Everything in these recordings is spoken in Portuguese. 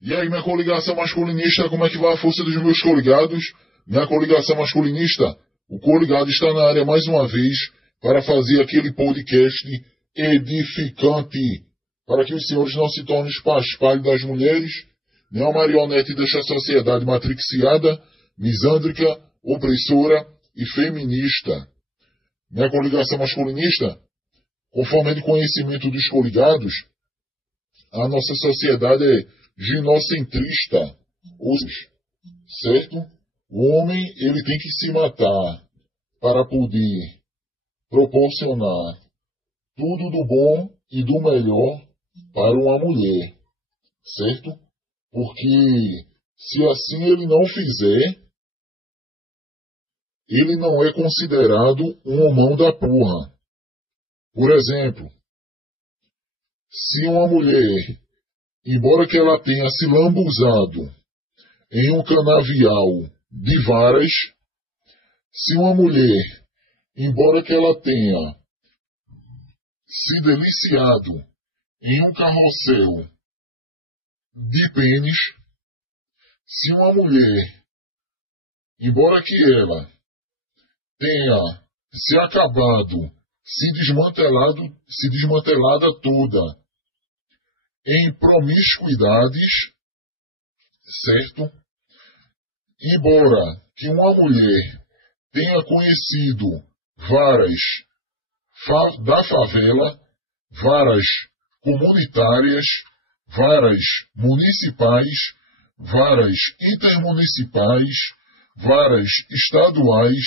E aí, minha coligação masculinista, como é que vai a força dos meus coligados? Minha coligação masculinista, o coligado está na área mais uma vez para fazer aquele podcast edificante, para que os senhores não se tornem paspalho das mulheres, nem a marionete desta sociedade matrixiada, misândrica, opressora e feminista. Minha coligação masculinista, conforme de conhecimento dos coligados, a nossa sociedade é ginocentrista, ou seja, certo? O homem ele tem que se matar para poder proporcionar tudo do bom e do melhor para uma mulher, certo? Porque se assim ele não fizer, ele não é considerado um homão da porra. Por exemplo, se uma mulher, embora que ela tenha se lambuzado em um canavial de varas, se uma mulher, embora que ela tenha se deliciado em um carrossel de pênis, se uma mulher, embora que ela tenha se acabado, se desmantelada toda em promiscuidades, certo? Embora que uma mulher tenha conhecido varas da favela, varas comunitárias, varas municipais, varas intermunicipais, varas estaduais,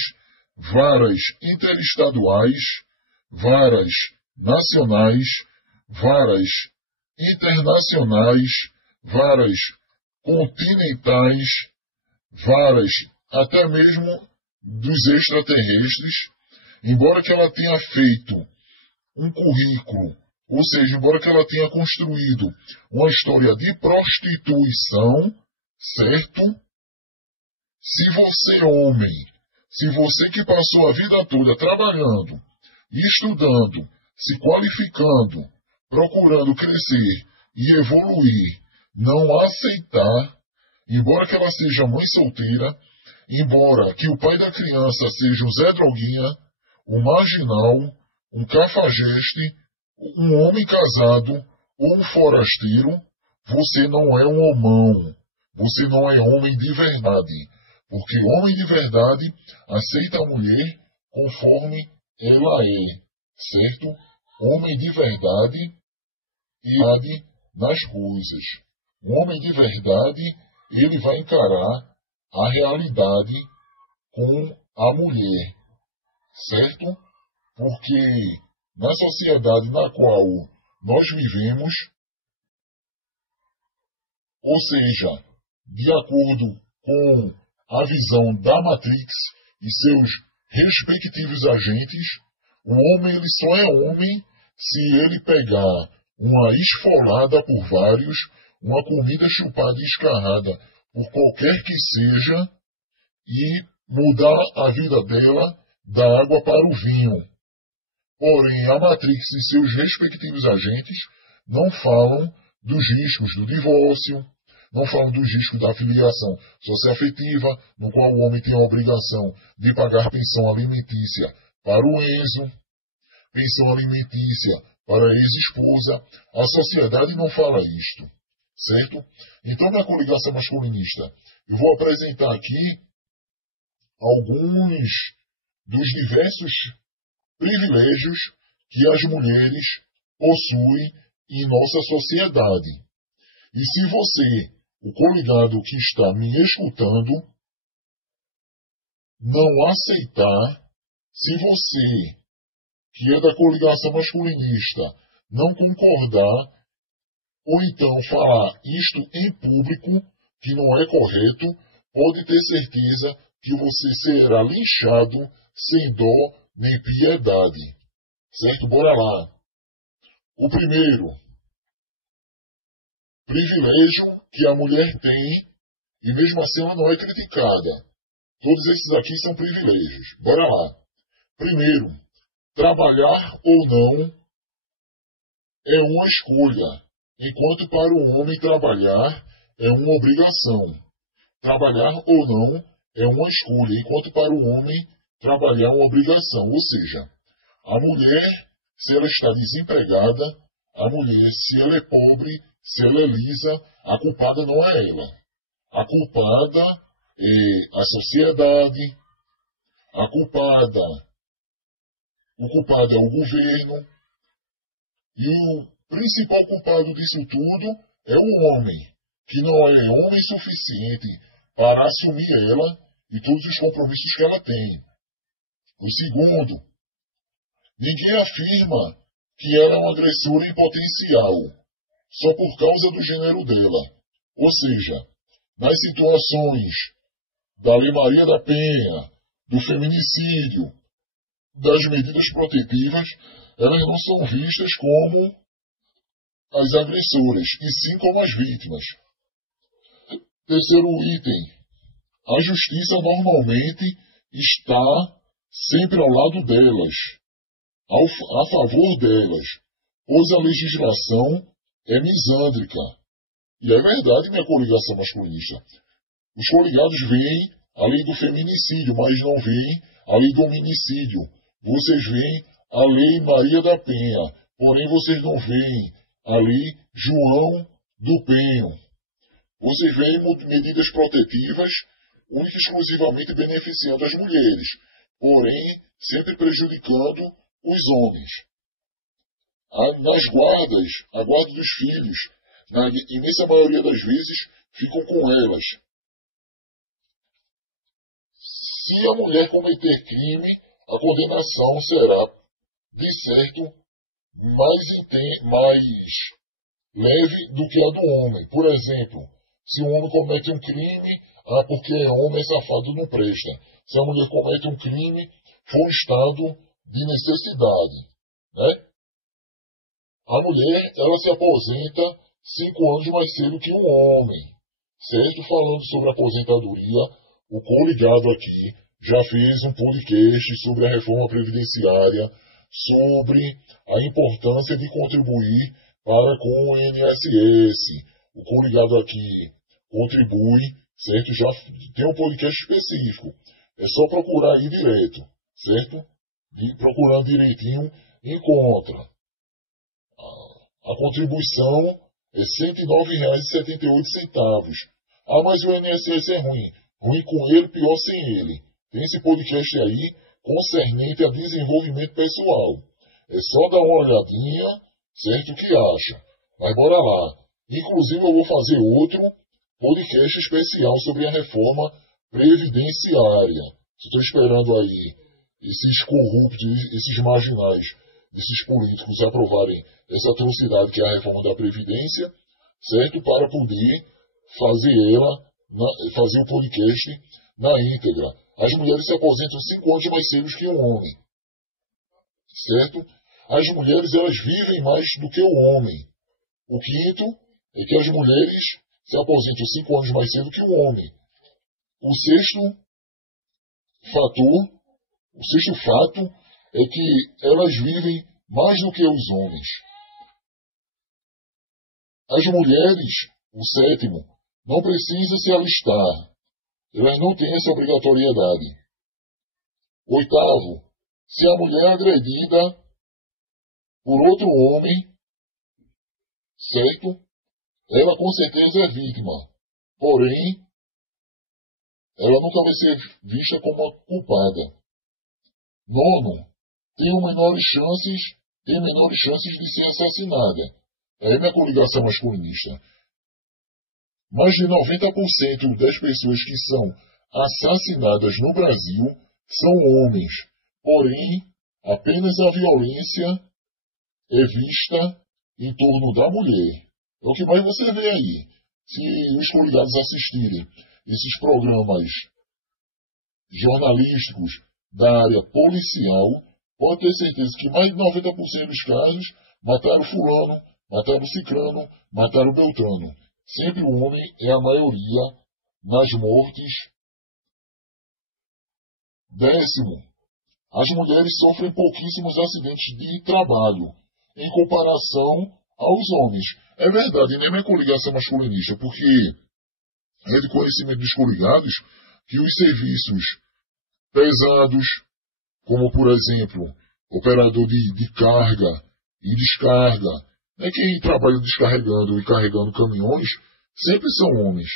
varas interestaduais, varas nacionais, varas internacionais, varas continentais, varas até mesmo dos extraterrestres, embora que ela tenha feito um currículo, ou seja, embora que ela tenha construído uma história de prostituição, certo? Se você, homem, se você que passou a vida toda trabalhando, estudando, se qualificando, procurando crescer e evoluir, não aceitar, embora que ela seja mãe solteira, embora que o pai da criança seja um Zé Droguinha, um marginal, um cafajeste, um homem casado ou um forasteiro, você não é um homão, você não é homem de verdade, porque homem de verdade aceita a mulher conforme ela é, certo? Homem de verdade e nas coisas. Um homem de verdade, ele vai encarar a realidade com a mulher, certo? Porque na sociedade na qual nós vivemos, ou seja, de acordo com a visão da Matrix e seus respectivos agentes, o homem ele só é homem se ele pegar uma esfolada por vários, uma comida chupada e escarrada por qualquer que seja, e mudar a vida dela da água para o vinho. Porém, a Matrix e seus respectivos agentes não falam dos riscos do divórcio, não falam dos riscos da filiação socioafetiva, no qual o homem tem a obrigação de pagar pensão alimentícia para o Enzo, pensão alimentícia para a ex-esposa. A sociedade não fala isto, certo? Então, na coligação masculinista, eu vou apresentar aqui alguns dos diversos privilégios que as mulheres possuem em nossa sociedade. E se você, o coligado que está me escutando, não aceitar, se você, que é da coligação masculinista, não concordar, ou então falar isto em público, que não é correto, pode ter certeza que você será linchado sem dó nem piedade. Certo? Bora lá. O primeiro privilégio que a mulher tem, e mesmo assim ela não é criticada. Todos esses aqui são privilégios. Bora lá. Primeiro, trabalhar ou não é uma escolha, enquanto para o homem trabalhar é uma obrigação. Trabalhar ou não é uma escolha, enquanto para o homem trabalhar é uma obrigação. Ou seja, a mulher, se ela está desempregada, a mulher, se ela é pobre, se ela é lisa, a culpada não é ela. A culpada é a sociedade, o culpado é o governo, e o principal culpado disso tudo é o homem, que não é homem suficiente para assumir ela e todos os compromissos que ela tem. O segundo, ninguém afirma que ela é uma agressora em potencial, só por causa do gênero dela. Ou seja, nas situações da Lei Maria da Penha, do feminicídio, das medidas protetivas, elas não são vistas como as agressoras, e sim como as vítimas. Terceiro item, a justiça normalmente está sempre ao lado delas, a favor delas, pois a legislação é misândrica. E é verdade, minha coligação masculinista. Os coligados veem a lei do feminicídio, mas não veem a lei do hominicídio. Vocês veem a lei Maria da Penha, porém vocês não veem a lei João do Penho. Vocês veem medidas protetivas única e exclusivamente beneficiando as mulheres, porém sempre prejudicando os homens. Nas guardas, a guarda dos filhos, na imensa maioria das vezes, ficam com elas. Se a mulher cometer crime, a condenação será, de certo, mais leve do que a do homem. Por exemplo, se um homem comete um crime, porque é homem, é safado, não presta. Se a mulher comete um crime, for um estado de necessidade, né? A mulher, ela se aposenta 5 anos mais cedo que um homem, certo? Falando sobre aposentadoria, o coligado aqui já fez um podcast sobre a reforma previdenciária, sobre a importância de contribuir para com o INSS. O coligado aqui contribui, certo? Já tem um podcast específico. É só procurar aí direto, certo? E procurando direitinho, encontra. A contribuição é R$ 109,78. Ah, mas o INSS é ruim. Ruim com ele, pior sem ele. Tem esse podcast aí concernente a desenvolvimento pessoal. É só dar uma olhadinha, certo? O que acha? Mas bora lá. Inclusive eu vou fazer outro podcast especial sobre a reforma previdenciária. Estou esperando aí esses corruptos, esses marginais, esses políticos aprovarem essa atrocidade que é a reforma da Previdência, certo? Para poder fazer o podcast na íntegra. As mulheres se aposentam 5 anos mais cedo que um homem, certo? As mulheres, elas vivem mais do que o homem. O quinto é que as mulheres se aposentam 5 anos mais cedo que um homem. O sexto fato é que elas vivem mais do que os homens. As mulheres, o sétimo, não precisam se alistar. Elas não têm essa obrigatoriedade. Oitavo, se a mulher é agredida por outro homem, certo? Ela com certeza é vítima. Porém, ela nunca vai ser vista como a culpada. Nono, tem menores chances de ser assassinada. É minha coligação masculinista. Mais de 90% das pessoas que são assassinadas no Brasil são homens. Porém, apenas a violência é vista em torno da mulher. É o que mais você vê aí. Se os coligados assistirem esses programas jornalísticos da área policial, pode ter certeza que mais de 90% dos casos mataram fulano, mataram ciclano, mataram beltrano. Sempre o homem é a maioria nas mortes. Décimo, as mulheres sofrem pouquíssimos acidentes de trabalho em comparação aos homens. É verdade, nem é minha coligação masculinista, porque É de conhecimento dos coligados que os serviços pesados, como por exemplo, operador de carga e descarga, quem trabalha descarregando e carregando caminhões, sempre são homens.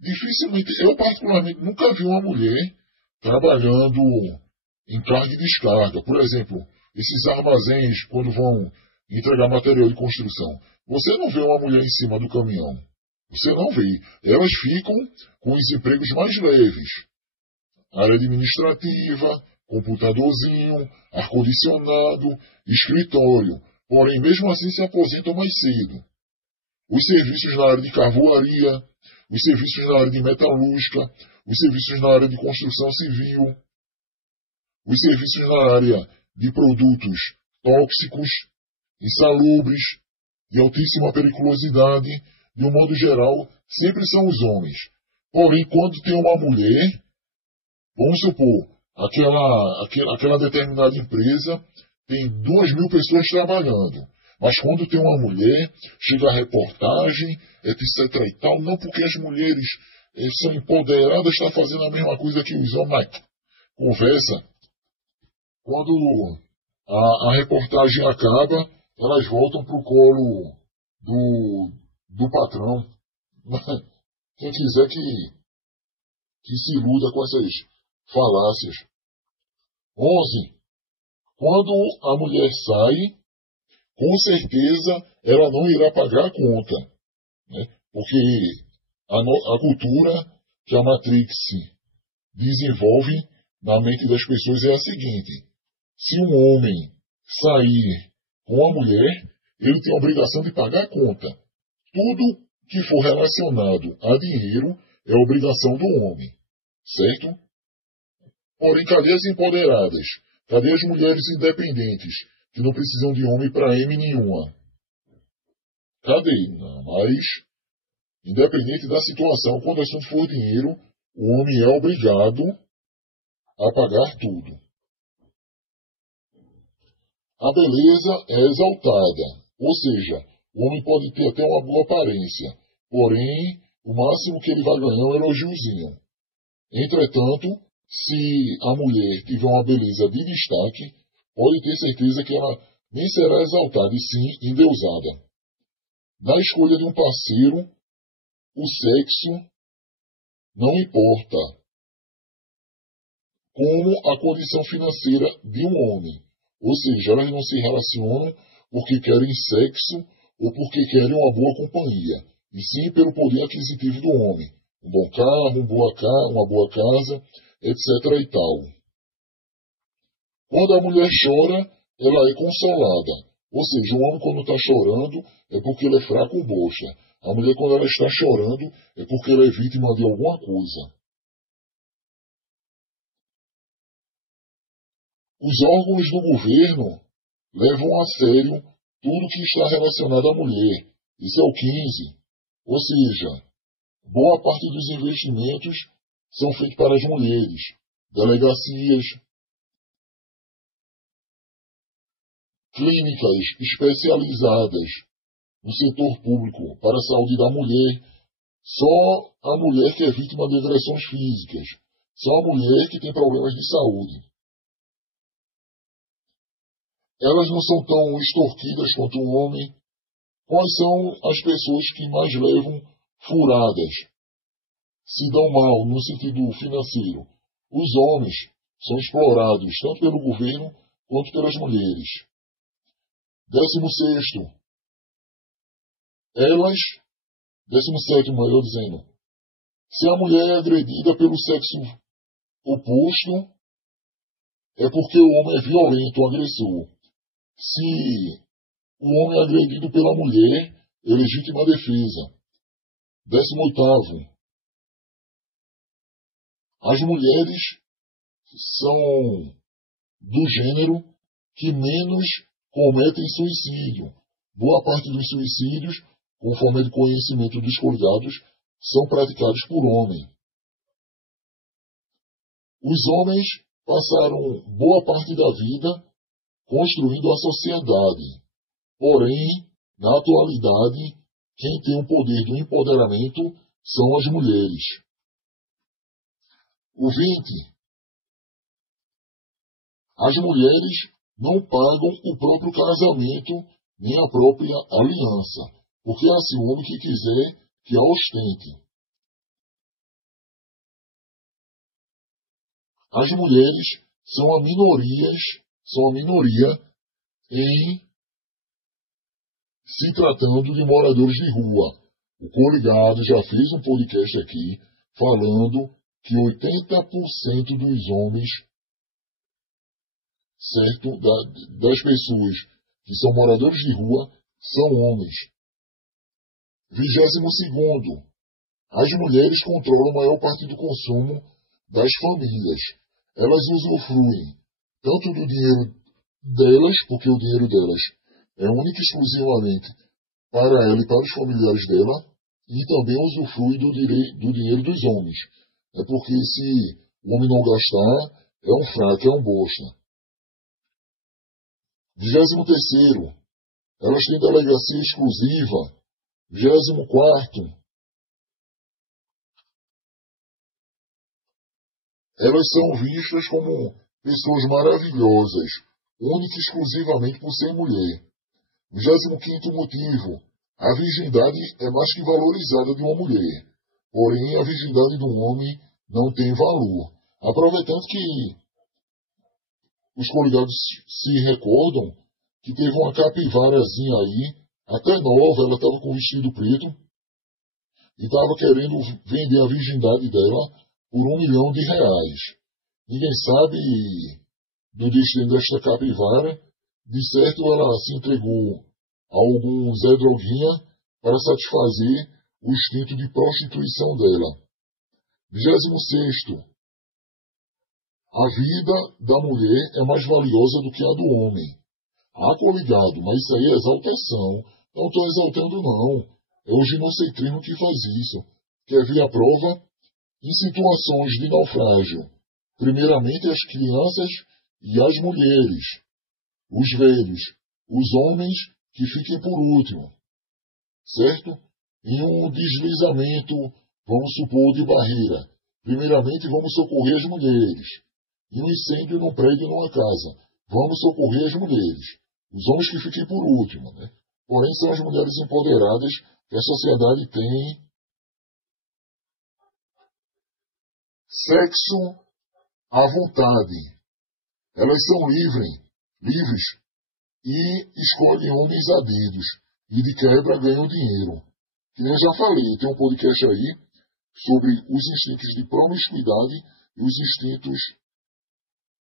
Dificilmente, eu particularmente nunca vi uma mulher trabalhando em carga e descarga. Por exemplo, esses armazéns, quando vão entregar material de construção, você não vê uma mulher em cima do caminhão. Você não vê. Elas ficam com os empregos mais leves. Área administrativa, computadorzinho, ar-condicionado, escritório. Porém, mesmo assim se aposentam mais cedo. Os serviços na área de carvoaria, os serviços na área de metalúrgica, os serviços na área de construção civil, os serviços na área de produtos tóxicos, insalubres, de altíssima periculosidade, de um modo geral, sempre são os homens. Porém, quando tem uma mulher, vamos supor, aquela determinada empresa tem 2.000 pessoas trabalhando. Mas quando tem uma mulher, chega a reportagem, etc e tal, não porque as mulheres são empoderadas, estão fazendo a mesma coisa que os homens. Conversa. Quando a reportagem acaba, elas voltam para o colo do patrão. Quem quiser que se iluda com essas falácias. 11. Quando a mulher sai, com certeza ela não irá pagar a conta, né? Porque a cultura que a Matrix desenvolve na mente das pessoas é a seguinte: se um homem sair com a mulher, ele tem a obrigação de pagar a conta. Tudo que for relacionado a dinheiro é obrigação do homem, certo? Porém, cadê as empoderadas? Cadê as mulheres independentes, que não precisam de homem para M nenhuma? Cadê? Não, mas, independente da situação, quando o assunto for dinheiro, o homem é obrigado a pagar tudo. A beleza é exaltada, ou seja, o homem pode ter até uma boa aparência, porém, o máximo que ele vai ganhar é um elogiozinho. Entretanto, se a mulher tiver uma beleza de destaque, pode ter certeza que ela nem será exaltada, e sim endeusada. Na escolha de um parceiro, o sexo não importa, como a condição financeira de um homem. Ou seja, elas não se relacionam porque querem sexo ou porque querem uma boa companhia, e sim pelo poder aquisitivo do homem. Um bom carro, uma boa casa, etc. e tal. Quando a mulher chora, ela é consolada. Ou seja, o homem quando está chorando é porque ele é fraco ou boxa. A mulher quando ela está chorando é porque ela é vítima de alguma coisa. Os órgãos do governo levam a sério tudo que está relacionado à mulher. Isso é o 15. Ou seja, boa parte dos investimentos são feitos para as mulheres. Delegacias, clínicas especializadas no setor público para a saúde da mulher. Só a mulher que é vítima de agressões físicas. Só a mulher que tem problemas de saúde. Elas não são tão extorquidas quanto o homem. Quais são as pessoas que mais levam furadas? Se dão mal no sentido financeiro? Os homens são explorados tanto pelo governo quanto pelas mulheres. 16º. Elas, 17º, melhor dizendo, se a mulher é agredida pelo sexo oposto, é porque o homem é violento, agressor. Se o homem é agredido pela mulher, é legítima defesa. 18º. As mulheres são do gênero que menos cometem suicídio. Boa parte dos suicídios, conforme o conhecimento dos coligados, são praticados por homem. Os homens passaram boa parte da vida construindo a sociedade. Porém, na atualidade, quem tem o poder do empoderamento são as mulheres. O 20. As mulheres não pagam o próprio casamento nem a própria aliança, porque é assim o homem que quiser que a ostente. As mulheres são a minoria em se tratando de moradores de rua. O Coligado já fez um podcast aqui falando que 80% dos homens, certo, das pessoas que são moradores de rua, são homens. 22º. As mulheres controlam a maior parte do consumo das famílias. Elas usufruem tanto do dinheiro delas, porque o dinheiro delas é único e exclusivamente para ela e para os familiares dela, e também usufrui do dinheiro dos homens. É porque se o homem não gastar, é um fraco, é um bosta. 23º. Elas têm delegacia exclusiva. 24º. Elas são vistas como pessoas maravilhosas, única e exclusivamente por ser mulher. 25º motivo. A virgindade é mais que valorizada de uma mulher. Porém, a virgindade de um homem não tem valor. Aproveitando que os coligados se recordam que teve uma capivarazinha aí, até nova, ela estava com vestido preto, e estava querendo vender a virgindade dela por R$ 1 milhão. Ninguém sabe do destino desta capivara. De certo, ela se entregou a algum Zé Droguinha para satisfazer o instinto de prostituição dela. 26º. A vida da mulher é mais valiosa do que a do homem. Coligado, mas isso aí é exaltação. Não estou exaltando, não. É o ginocentrismo que faz isso. Quer ver a prova? Em situações de naufrágio, primeiramente as crianças e as mulheres, os velhos, os homens que fiquem por último, certo? Em um deslizamento, vamos supor, de barreira, primeiramente vamos socorrer as mulheres. Em um incêndio num prédio, numa casa, vamos socorrer as mulheres. Os homens que fiquem por último, né? Porém, são as mulheres empoderadas que a sociedade tem. Sexo à vontade. Elas são livres e escolhem homens a dedos. E de quebra ganham dinheiro. Que nem eu já falei, tem um podcast aí sobre os instintos de promiscuidade e os instintos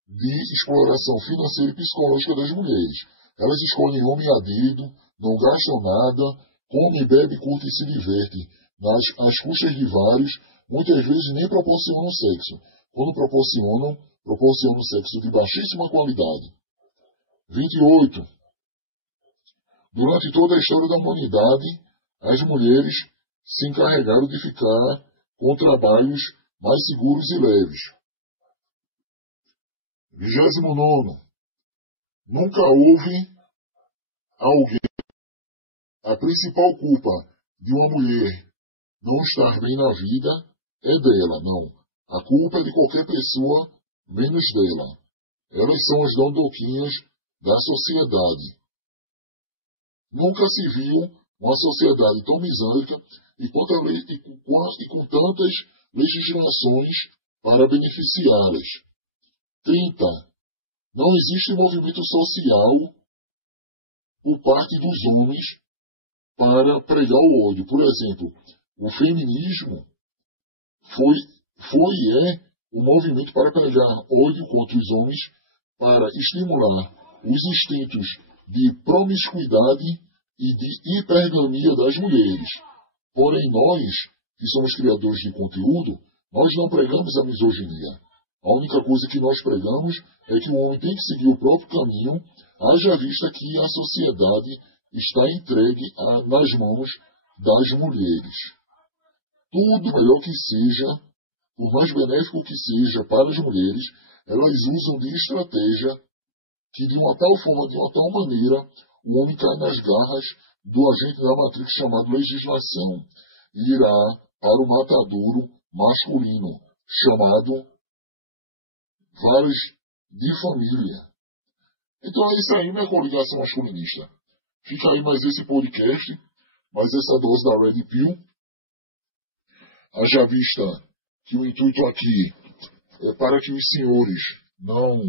de exploração financeira e psicológica das mulheres. Elas escolhem homem a dedo, não gastam nada, comem, bebem, curtem e se divertem às custas de vários, muitas vezes nem proporcionam sexo. Quando proporcionam sexo de baixíssima qualidade. 28. Durante toda a história da humanidade, as mulheres se encarregaram de ficar com trabalhos mais seguros e leves. 29. Nunca houve alguém. A principal culpa de uma mulher não estar bem na vida é dela, não. A culpa é de qualquer pessoa, menos dela. Elas são as dondoquinhas da sociedade. Nunca se viu uma sociedade tão misândrica e com tantas legislações para beneficiá-las. 30. Não existe movimento social por parte dos homens para pregar o ódio. Por exemplo, o feminismo foi e é um movimento para pregar ódio contra os homens, para estimular os instintos de promiscuidade e de hipergamia das mulheres. Porém, nós, que somos criadores de conteúdo, nós não pregamos a misoginia. A única coisa que nós pregamos é que o homem tem que seguir o próprio caminho, haja vista que a sociedade está entregue nas mãos das mulheres. Tudo melhor que seja, por mais benéfico que seja para as mulheres, elas usam de estratégia que de uma tal forma, de uma tal maneira, o homem cai nas garras do agente da matrix chamado legislação e irá para o matadouro masculino, chamado Vales de Família. Então é isso aí, minha coligação masculinista. Fica aí mais esse podcast, mais essa dose da Red Pill. Haja vista que o intuito aqui é para que os senhores não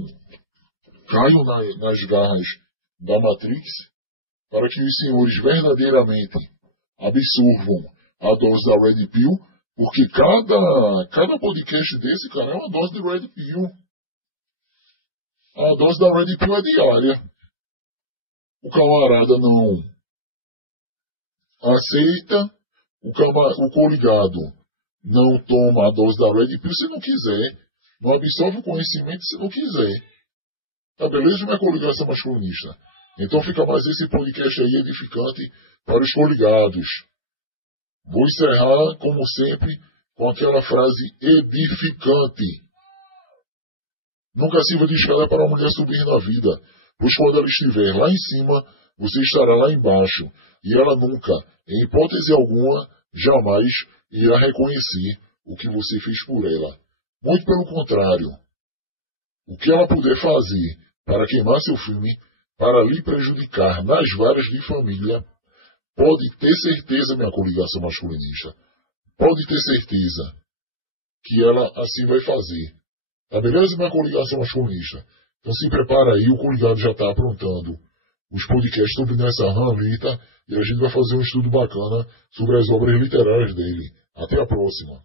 caiam nas garras da Matrix, para que os senhores verdadeiramente absorvam a dose da Red Pill, porque cada podcast desse, cara, é uma dose de Red Pill. A dose da Red Pill é diária. O camarada não aceita, o coligado não toma a dose da Red Pill se não quiser, não absorve o conhecimento se não quiser. Tá beleza, minha coligação masculinista? Então fica mais esse podcast aí edificante para os coligados. Vou encerrar, como sempre, com aquela frase edificante. Nunca sirva de escada para a mulher subir na vida, pois quando ela estiver lá em cima, você estará lá embaixo, e ela nunca, em hipótese alguma, jamais irá reconhecer o que você fez por ela. Muito pelo contrário. O que ela puder fazer para queimar seu filme, para lhe prejudicar nas varas de família, pode ter certeza, minha coligação masculinista, pode ter certeza que ela assim vai fazer. Tá beleza, minha coligação masculinista? Então se prepara aí, o coligado já está aprontando os podcasts sobre Nessa Hamleta e a gente vai fazer um estudo bacana sobre as obras literárias dele. Até a próxima.